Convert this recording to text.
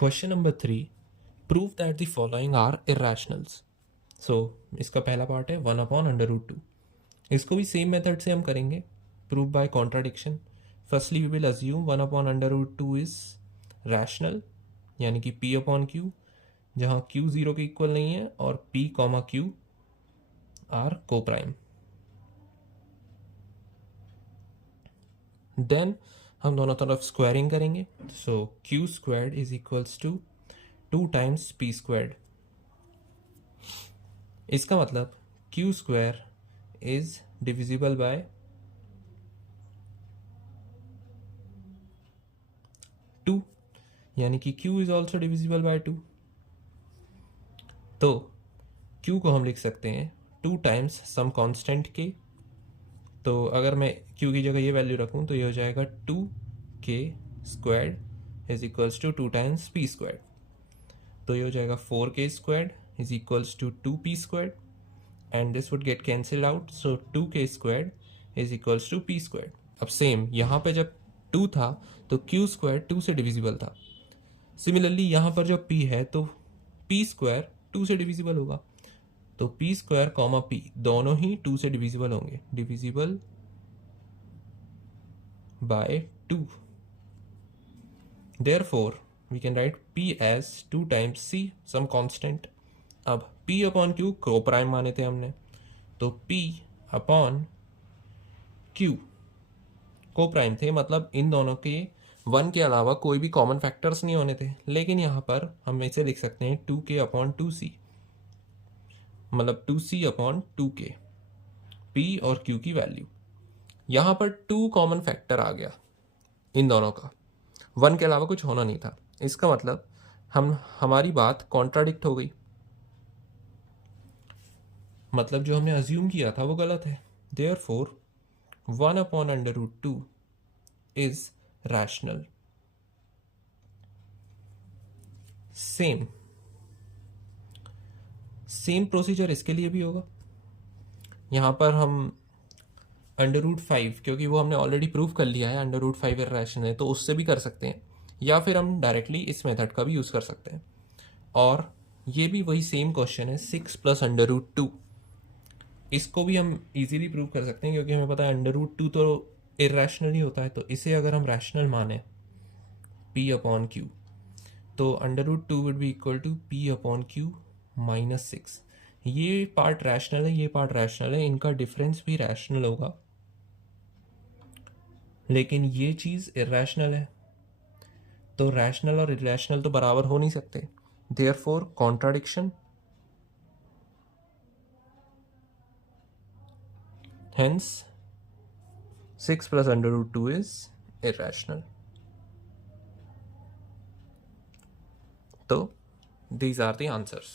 Question number 3, prove that the following are irrationals. So इसका पहला part है 1/√2। इसको भी सेम मेथड से हम करेंगे, prove by contradiction. Firstly we will assume 1/√2 is rational, यानी कि P/Q, जहाँ Q 0 के इक्वल नहीं है और P, Q are coprime. Then हम दोनों तरफ स्क्वायरिंग करेंगे, so Q² is equals to 2 times P²। इसका मतलब Q² इज डिविजिबल बाय 2, यानी कि Q is also divisible by 2। तो Q को हम लिख सकते हैं 2 टाइम्स सम कांस्टेंट K। तो अगर मैं Q की जगह ये वैल्यू रखूं तो ये हो जाएगा 2K² is equals to 2 times P²। तो ये हो जाएगा 4K² is equals to 2P² and this would get cancel out, so 2K² is equals to P²। अब सेम यहाँ पे जब 2 था तो Q² 2 से डिविजिबल था। सिमिलरली यहाँ पर जब P है तो P² 2 से डिविजिबल होगा। तो P² P दोनों ही 2 से डिविजिबल होंगे, divisible by 2। Therefore we can write P as 2 times C, some constant। अब P/Q को प्राइम माने थे हमने, तो P/Q को प्राइम थे, मतलब इन दोनों के 1 के अलावा कोई भी कॉमन फैक्टर्स नहीं होने थे। लेकिन यहाँ पर हम इसे लिख सकते हैं 2K/2C, मतलब 2C/2K, P और Q की वैल्यू। यहाँ पर 2 कॉमन फैक्टर आ गया इन दोनों का, 1 के अलावा कुछ होना नहीं था। इसका मतलब हमारी बात कॉन्ट्राडिक्ट हो गई, मतलब जो हमने अज्यूम किया था वो गलत है। Therefore 1/√2 is rational. Same procedure इसके लिए भी होगा। यहाँ पर हम √5, क्योंकि वो हमने ऑलरेडी प्रूव कर लिया है √5 इरेशनल है, तो उससे भी कर सकते हैं, या फिर हम डायरेक्टली इस मेथड का भी यूज़ कर सकते हैं। और ये भी वही सेम क्वेश्चन है 6 + √2। इसको भी हम इजीली प्रूव कर सकते हैं, क्योंकि हमें पता है √2 तो इरेशनल ही होता है। तो इसे अगर हम रैशनल माने P/Q, तो √2 would be equal to P/Q -6। ये पार्ट रैशनल है, ये पार्ट रैशनल है, इनका डिफरेंस भी रैशनल होगा, लेकिन ये चीज़ इरेशनल है। तो रैशनल और इरेशनल तो बराबर हो नहीं सकते, therefore contradiction, hence 6 + √2 is irrational। तो these are the answers।